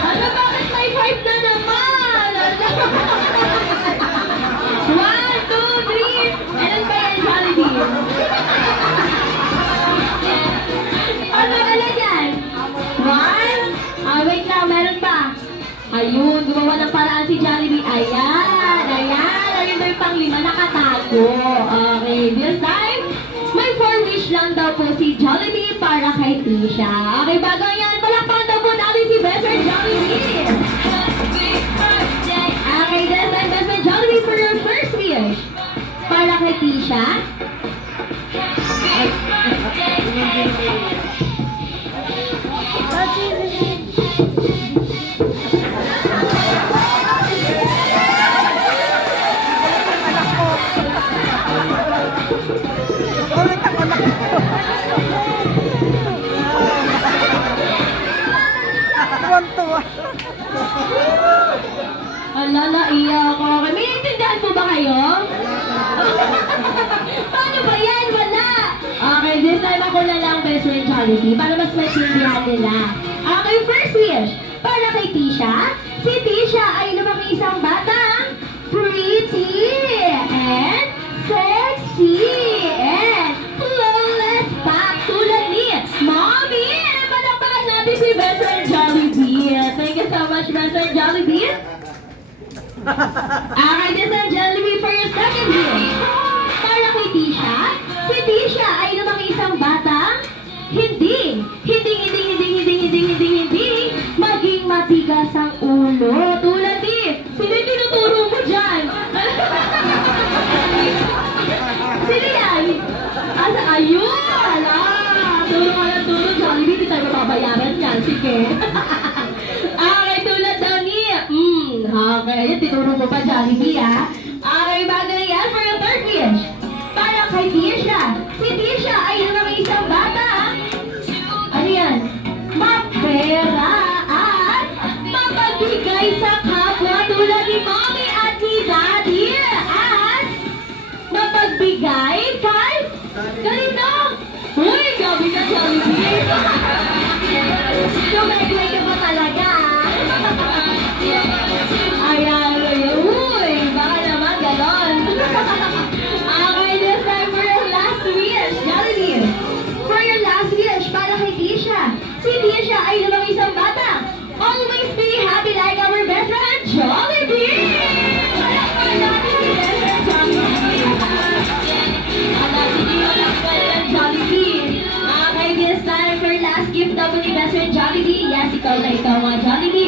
Ano, bakit may 5 na naman? 1, 2, 3. Ilan ba yan, Jollibee? Ano yan? 1? Wait lang, meron pa. Ayun, gumawa ng paraan si Jollibee. Ayan. Ayun daw yung pang-5 nakatago. Okay, this time, may 4 wish lang daw po si Jollibee para kay Tisha. Okay, bago yan, palakpakan daw po natin si Best Friend Jollibee. Okay, this time, Best Friend Jollibee for your first wish. Para kay Tisha. Tuwan-tuwa. Ala, naiyak ako. May intindihan po ba kayo? Paano ba yan? Wala! Okay, this time ako na lang Best Friend Jollibee para mas maintindihan nila. Okay, first wish. Para kay Tisha. Si Tisha ay lumaki isang batang pretty and sexy and flawless pa tulad ni Mommy! Palakpakan natin si Best Friend Jollibee. Thank you so much, Best Friend Jollibee. Alright, this is Jollibee for your second wish. Para kay Tisha, si Tisha ay lumaki isang batang hindi maging matigas ang ulo. Tulad ni, sino yung tinuturo mo dyan? Sino yan? Asa, ayun! Ala! Turo ka ng turo, Jollibee, di tayo mababayaran yan. Sige. Okay, tulad daw ni, okay, ayun, tinuro mo pa, Jollibee, ha? Okay, bagay yan for your third wish. Para kay Tisha. Si Tisha ay lumaki isang bata. Ano yan? Mapera at mapagbigay sa kapwa tulad ni Mommy at ni Daddy. At mapagbigay kay kanino? Uy, gabi ka, Jollibee. Lumagay ka pa talaga. Ayan, uy, baka naman ganon. Okay, this time for your last wish, Jollibee. For your last wish, para kay Tisha. Si Tisha ay lumaki isang bata. Always be happy like our best friend, Jollibee! Palakpakan natin si best friend Jollibee. Ala, sige, palakpakan ng Jollibee. Okay, this time for last gift daw po ni best friend Jollibee. Yes, ikaw na ikaw mga Jollibee.